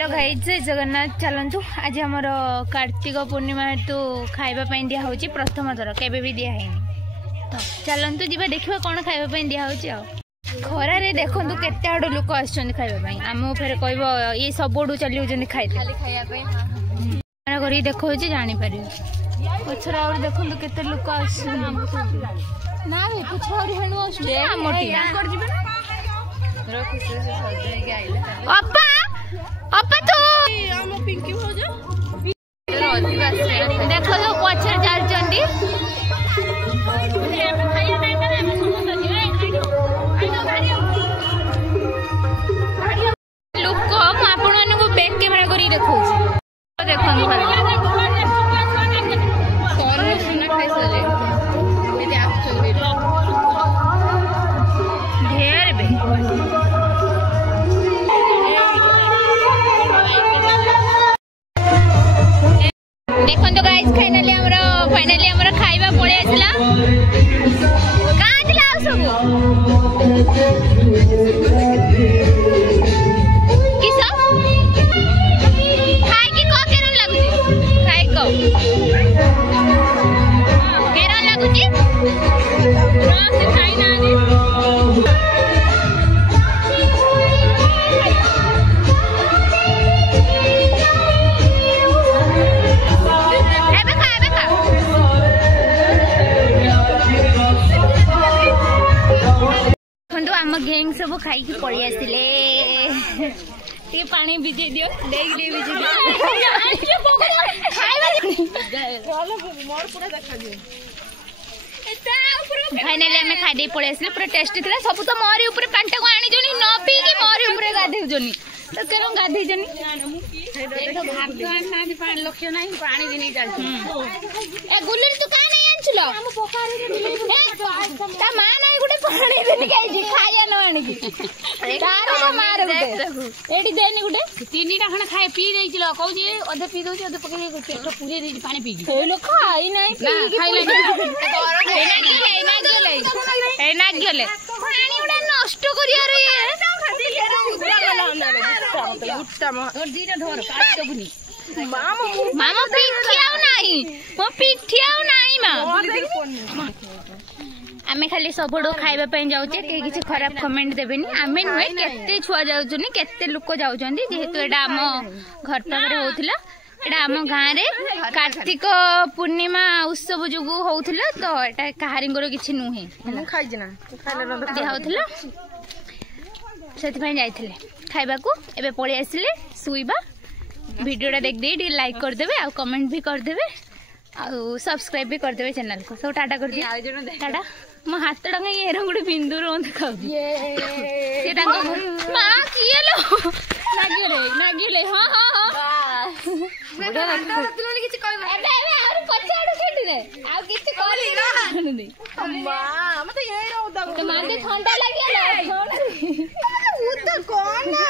guys जय जगन्नाथ चलतु आज आमर कार्तिक पूर्णिमा हेतु खावाई दिया हूँ प्रथम थर केबे भी दिया है तो चलतु जी देखा कौन खावाई दिया खरारे देखु केते आड़ लोक आसवाई आम फेर कह ये सब चली खाई देखा जापर पचर आ देखु केते लोक ना पचर अपा अपा तो पिंकी भौज देखो तो पचर जालचंदी लोक आपण मानक बैक कैमेरा करी देखो देखो देखो तो गाइस फाइनली हमरा खाइबा पळे आसला का दिला सब किसा खाइ के को केरन लागुची खाइ को केरन लागुची हां से खाइ ना दे आम गैंग सब खाई पड़ी आसिले पानी भिजे दियो फाइनली आम खाई पड़े आसिले पूरा टेस्टी थी सब तो मोरी ऊपर पांटा को आनी न पी कि मोरी ऊपर गाधे तो केन गाधे लक्ष्य ना पानी दिन गुल्लू तू क्या नहीं आंचुल माँ ना गोटे पानी दिन खाया न आनी मार एटी देनी गोटे तीन टा खा खाए पी देल कौन अधे पी दे अधे पकड़ पेट पूरे पानी पी लोग खाई ना नष्ट कर मामा आमे खाली सब खाइबा जाऊे किसी खराब कमेंट देवेनि आमे नुहे केते छुआ जाउछन केते लोक जाउछन जेहेतु एटा आम घर पाखरे होउथिला एटा आम गाँव रे कार्तिक पूर्णिमा उत्सव जो होउथिला तो एटा कहारिंगर किछि नुहे खाइ जना दिया होउथिला सेति पय जाइथिले खाइबा को एबे पळि आसिले सुइबा वीडियोटा देख दे लाइक कर देबे आ कमेंट भी कर देबे आ सब्सक्राइब भी कर देबे चैनल को सब टाटा कर दिए टाटा मो हाथ टांगा ये रंगुडी बिंदु रो देखा से टांगा मां किएलो नागिले हां हां हां बड़ा तुलने किछ कहबे एबे आर पछाड़ खेडी रे आ किछ करी ना मां मते ये उदा तो मां ठंडा लागिला उ तो कोन ना